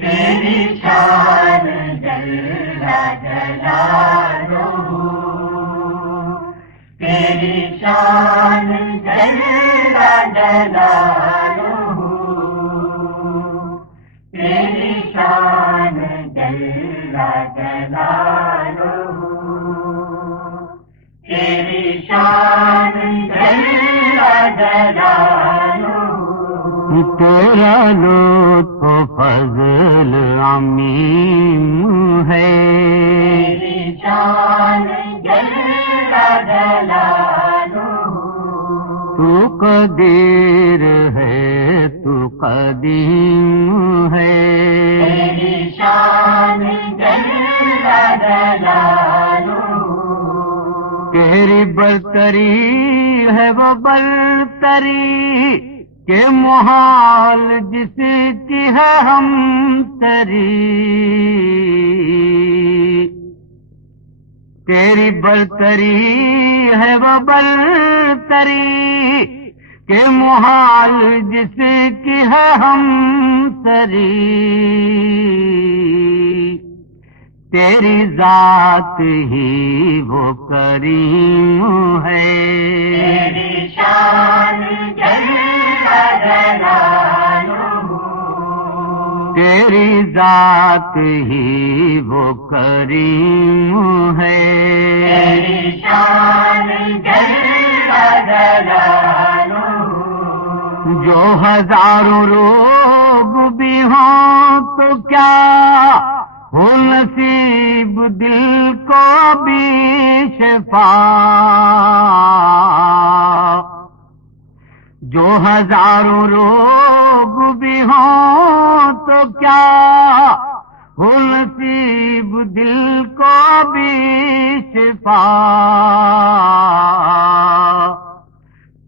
تیری شان جل جلالہ، تیری شان جل جلالہ، تیری شان جل جلالہ، تیری شان جل جلالہ، تیرا لطف و فضل عمیم ہے، تیری شان جل جلالہ، تو قدیر ہے تو قدیم ہے، تیری شان جل جلالہ، تیری برتری ہے وہ برتری کہ محال جس کی ہے ہم تری، تیری برتری ہے وہ برتری کہ محال جس کی ہے ہم تری، تیری ذات ہی وہ کریم ہے، تیری شان جل جلالہ، تیری ذات ہی وہ کریم ہے، تیری شان جل جلالہ، جو ہزاروں روگ بھی ہوں تو کیا ہو نصیب دل کو بھی شفا، جو ہزاروں روگ بھی ہوں تو کیا ہو نصیب دل کو بھی شفا،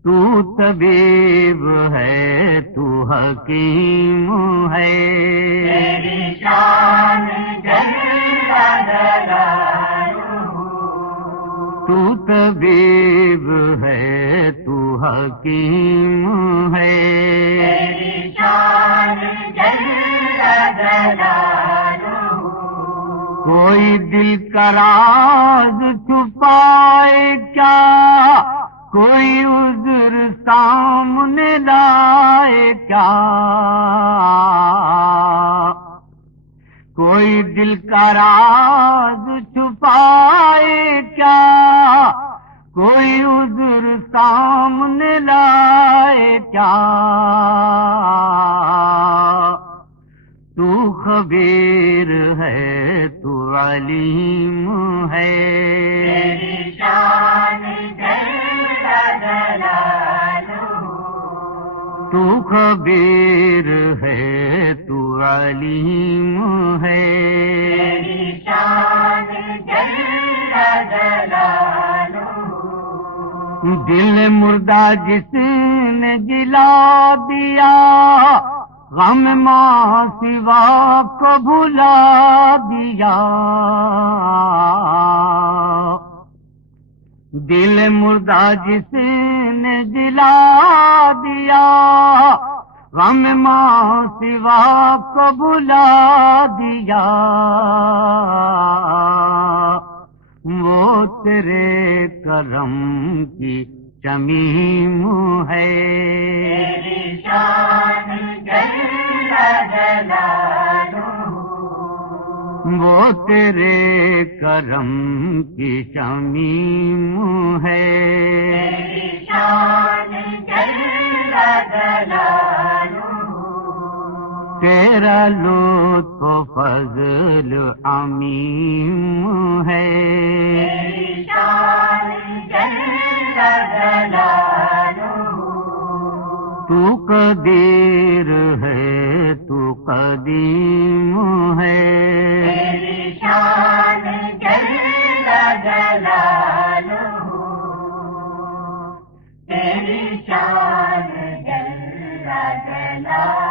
تو طبیب ہے تو حکیم ہے، تیری شان جل جلالہ، تو طبیب ہے تو حکیم ہے، تیری شان جل جلالہ، کوئی دل کا راز چھپائے کیا، کوئی عذر سامنے لائے کیا، کوئی دل کا راز چھپائے کیا، کوئی عذر سامنے لائے کیا، تو خبیر ہے تو علیم ہے، تیری شان جل جلالہ، تو خبیر ہے تو علیم ہے، تیری شان جل جلالہ، دل مردہ جس نے جلا دیا، غم ماں سوا کو بھلا دیا، دل مردہ جس نے جلا دیا، غم ماں سوا کو بھلا دیا، وہ تیرے کرم کی شمیم ہے، تیری شان جل جلالہ، وہ تیرے کرم کی شمیم ہے، تیری شان جل جلالہ، تیرا لطف و فضل عمیم ہے، تیری شان جل جلالہ، تو قدیر ہے تو قدیم ہے، تیری شان جل جلالہ، تیری شان جل جلالہ۔